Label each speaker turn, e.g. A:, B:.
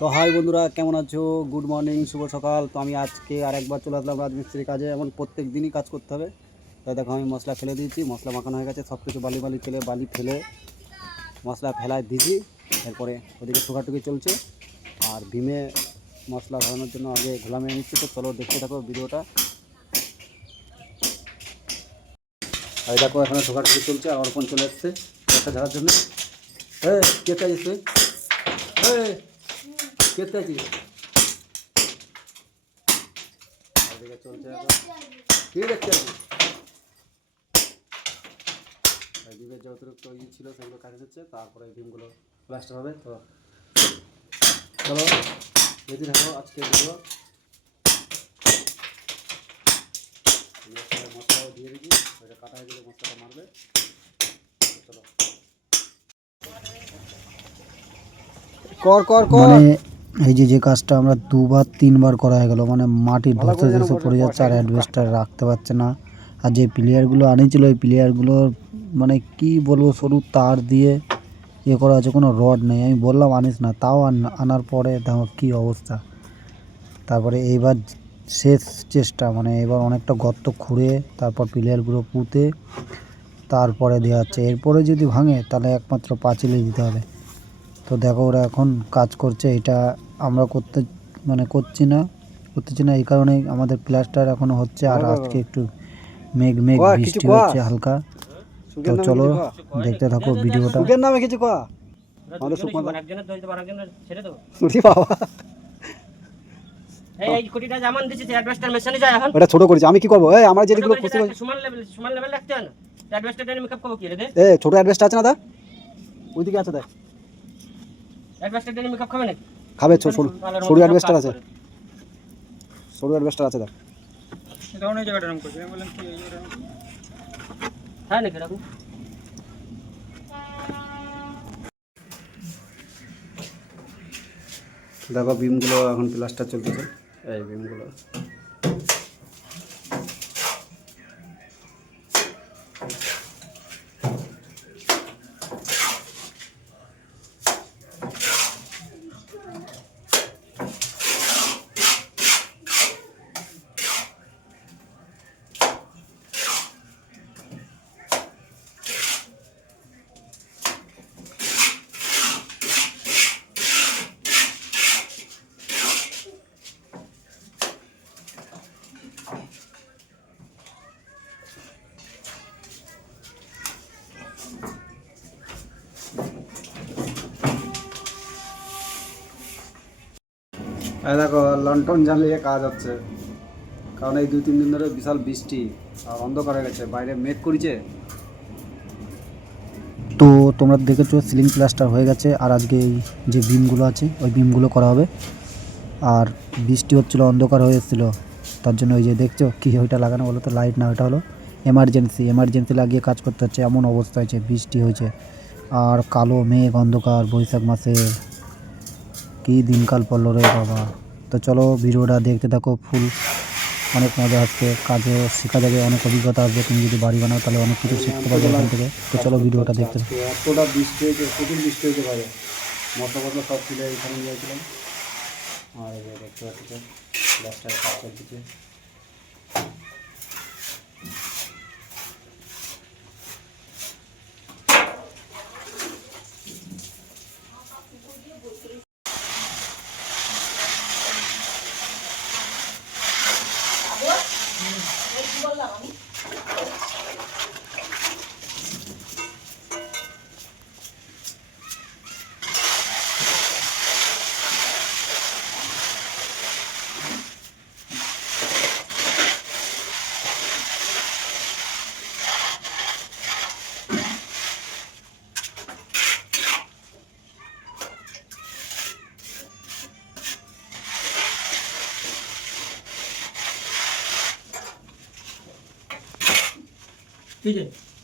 A: তো হাই বন্ধুরা, কেমন আছো? গুড মর্নিং শুভ সকাল। তো আমি আজকে আর একবার চলে আসলাম রাজমিস্ত্রির কাজে। এমন প্রত্যেক দিনই কাজ করতে হবে। তাই দেখো, আমি মশলা ফেলে দিয়েছি। মশলা মাখানো হয়ে গেছে সব কিছু বালি বালি ফেলে বালি ফেলে মশলা ফেলায় দিয়েছি। এরপরে ওদিকে ঠোকাটুকি চলছে। আর ভীমে মশলা ধরানোর জন্য আগে ঘোলামে নিচ্ছি। তো চলো দেখতে থাকো ভিডিওটা। আর দেখো, এখানে ঠোকাটুকি চলছে আর অর্পণ চলে এসছে। একটা ঝাড়ার জন্য। হ্যাঁ কে চাইছিস তুই হ্যাঁ কেতে আছিস এদিকে চলছে এখন। কি দেখতে ডিমের যে অতিরিক্ত ইয়ে ছিল সেগুলো কাটে দিচ্ছে তারপরে এই ডিমগুলো প্লাস্টার হবে তো চলো যদি দেখো আজকে ভিডিও মশলাও দিয়ে দিচ্ছি ওইটা কাটা হয়ে গেলে মশলাটা মারবে। চলো। কর কর কর।
B: মানে এই যে যে কাজটা আমরা দুবার তিনবার করা হয়ে গেল মানে মাটি ধসে ধসে পড়ে যাচ্ছে আর অ্যাডভেস্টার রাখতে পারছে না। আর যে প্লেয়ারগুলো আনিছিল ওই প্লেয়ারগুলোর মানে কি বলব সরু তার দিয়ে ইয়ে করা আছে কোনো রড নেই। আমি বললাম আনিস না। তাও আন- আনার পরে দেখো কী অবস্থা। তারপরে এইবার শেষ চেষ্টা মানে এবার অনেকটা গর্ত খুঁড়ে তারপর প্লেয়ারগুলো পুঁতে তারপরে দেওয়া হচ্ছে। এরপরে যদি ভাঙে তাহলে একমাত্র পাঁচিলে দিতে হবে। তো দেখো ওরা এখন কাজ করছে এটা আমরা করতে মানে করছি না করতেছি না এই কারণেই আমাদের প্লাস্টার এখনও হচ্ছে আর আজকে একটু মেঘ মেঘ বৃষ্টি হচ্ছে হালকা। তো চলো দেখতে থাকো ভিডিওটা।
A: নামে কিছু কয়া? ছোট করেছি আমি কি করব? এই আমার যেগুলো
C: ছোট
A: আছে না দা? ওইদিকে আছে দেখ
C: অ্যাডভেস্টারটা মেকআপ খাবে নাকি?
A: খাবে ছো- সরু সরু অ্যাডভেস্টার আছে। সরু অ্যাডভেস্টার আছে দেখ।
C: হ্যাঁ নাকি রাখুন
A: দেখো বিমগুলো এখন প্লাস্টার চলতেছে। এই বিমগুলো দেখো লন্ঠন জ্বালিয়ে কাজ হচ্ছে। কারণ এই দুই, তিন দিন ধরে বিশাল বৃষ্টি আর অন্ধকার হয়ে গেছে। বাইরে মেঘ করেছে।
B: তো তোমরা দেখেছ সিলিং প্লাস্টার হয়ে গেছে। আর আজকে এই যে বিমগুলো আছে, ওই বিমগুলো করা হবে। আর বৃষ্টি হচ্ছিল, অন্ধকার হয়ে এসেছিল। তার জন্য ওই যে দেখছ কী ওইটা লাগানো বলো তো লাইট না, ওইটা হলো এমার্জেন্সি এমার্জেন্সি লাগিয়ে কাজ করতে হচ্ছে। এমন অবস্থা হয়েছে, বৃষ্টি হয়েছে। আর কালো মেঘ, অন্ধকার, বৈশাখ মাসে কী দিনকাল পড়ল রে বাবা? তো চলো ভিডিওটা দেখতে থাকো ফুল। অনেক মজা হচ্ছে কাজে শেখা যাবে, অনেক অভিজ্ঞতা আসবে, তুমি যদি বাড়ি বানাও তাহলে অনেক কিছু শিখতে পারবে এখান থেকে। তো চলো ভিডিওটা দেখতে থাকো।
A: এতটা বৃষ্টি হয়েছে, প্রচুর বৃষ্টি হয়েছে বাইরে মশলা মশলা সব ছিল এখানে গিয়েছিলাম আর দেখতে পাচ্ছি প্লাস্টারের কাজ চলতেছে
C: ঠিক আছে।